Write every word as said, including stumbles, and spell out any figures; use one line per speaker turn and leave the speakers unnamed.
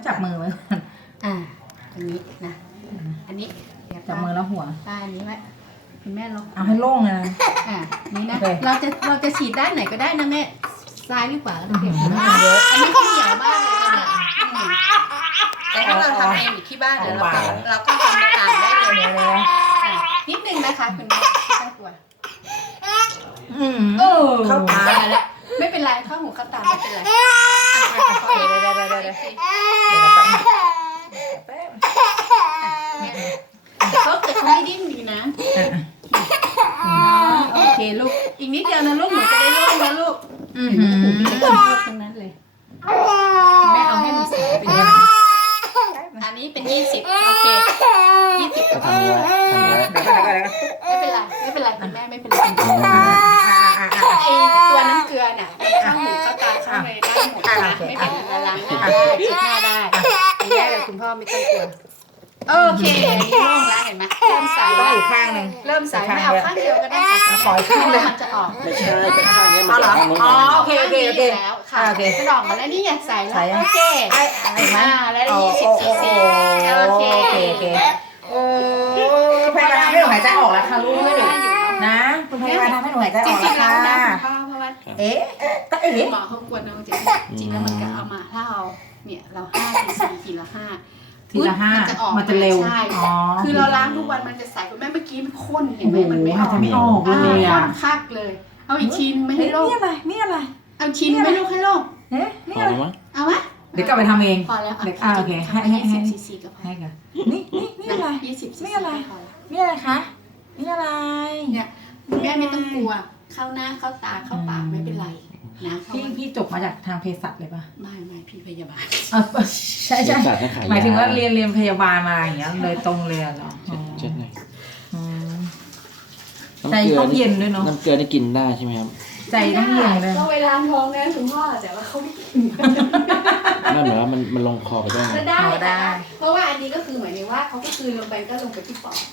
จับมือไว้ก่อน
อ่าอันนี้นะอันนี้
จับมือแล้วหัว
ใต้อันนี้ไว้คุณแม่ลอง
เอาให้โล่งเลยนะ
อ่านี่นะ
โอเค
เราจะเราจะฉีดด้านไหนก็ได้นะแม่ซ้ายหรือขวาก็ได้
อืม
อันนี้ก็เหนียวมากเลยนะเนี่ยแต่ถ้าเราทำเองอยู่ที่บ้านเนี่ยเราก็เราก็ทำต่างได้เลย
เดี๋ยว
อ่ะนิดนึงนะคะคุณแม่ไม่ต้องกลัว
ๆอืม
โอ้
เข้าตา
แล้วไม่เป็นไรเข้าหูเข้าตาไม่เป็นไร
เดี๋ยวเดี๋ยวเดี๋ยวเดี๋ยวเดี๋ยวเดี๋ยวแป๊บ
เขาจะไม่ดิ้นดีนะโอเคลูกอีกนิดเดียวนะลูกหนูจะได้โล่งนะลูก
อืม
ทั้งนั้นเลยแม่เอาให้มันสวยไปเลยอันนี้เป็นยี่สิบโอเคยี่สิบ
ก็ทำนี้ไว้ทำนี้ไว้
เดี๋ยวก่อนเดี๋ยวก่อน
ไม่เป็นไรไม่เป็นไรคุณแม่ไม่เป็นไร
อืม
ไอตัวน้ำเกลือน่ะเข้าหูเข้าตาเข้าไปได้หมดนะไม่เป็นไรล้างหน้าได้เช็ดหน้าได้อันนี้เลยคุณพ่อไม่ต้องกลัวโอเคอันนี้โล่งแล้วเห็นไหมเริ่มใส
ต้อง
แล้ว
อีกข้างหนึ่ง
เริ่มใสไม่เอาข้างเดียวก็ได้ค่ะ
ขออีกข้างเลย
มันจะออก
ไม่ใช่แต่ข้างเนี้ยมั
เอา
น
เหรอ
ข้างนู้น
อ๋อ
นะ
โอเคโอเคโอเค
แล้วค่ะ
โอเค
มันออกมาแล้วนี่ไงใสแล้ว
ใส่ยัง
โอเค
ไอ้ไอ้ไหม
อ่าแล้วได้ยี่สิบซีซีโอเค
โอเคโอเคโอ้พยาบาลทำให้หนูหายใจออกแล้วค่ะลูกนะคุณพยาบาลทำให้หนูหายใจอ
จ
อก
ริ
แล้
ง
ว
ๆแล้ว
ค่ะ
นะคุณพ่อเพราะว่า
เอ๊ะก็เอ๊ะ
หมอเขากวนเอาจริงจริงแล้วมันก็เอามาถ้าเราเนี่ยเราห้าทีซีทีละห้า
ทีละห้า
จะออก
มันจะเร็ว
ใช่
อ๋อ
คือเราล้างทุกวันมันจะใสคุณแม่เมื่อกี้มันข้นเห็นไหมมันไม่อ
หาย
อก
ใจไม่ออกเลย
ข้
อ่ะ
นคักเลย เอาอีกทีนึงไม่ให้โลก
นี่อะไรนี่อะไร
เอาชิ้นไม่ลูกให้โลก
เอ๊ะนี่
พอ
อะไร
แล้วมั้ง
เอาไหม
เดี๋ยวกลับไปทำเอง
พอแล้ว
เดี๋ยวอ่าโอเคให้ให้ให้
ยี่สิบซีซีก็พอ
ให้กันนี่นี่นี่อะไร
ยี่สิบซี
นี่
ซี
อะไร
ก็พอแล้ว
นี่อะไรคะนี่อะไร
เนี่ยแม่ไม่ต้องกลัว เข้าหน้าเข้าตาเข้าปากไม่เป็นไรนะเพราะ
พี่
ว่า
พี่จบมาจากทางเภสัชเลยป่ะ
ไม่ไม่พี่พยาบาล
เออใช่ใช่
สัตว์ให้ขาย
หมายถึงว่าเรียนเรียนพยาบาลมาอย่างเงี้ยเลยตรงเลยเหรอ
เช็ดเช็ดหน่อย
อืม
น้ำ
ใจ
เกลือ
ต้องเย็นด้วยเนาะ
น้ำเกลือนี่กินได้ใช่ไหมครับ
ใจต้องเย็นเลย
ก็เวลาท้องนะคุณพ่อแต่ว่าเขาไม่กิน
นั่นหมายว่ามันมันลงคอไปได้ไง
ก็ได้ได้ เพราะว่าอันนี้ก็คือเหมือนว่าเขาก็คือลงไปก็ลงไปที่ปอด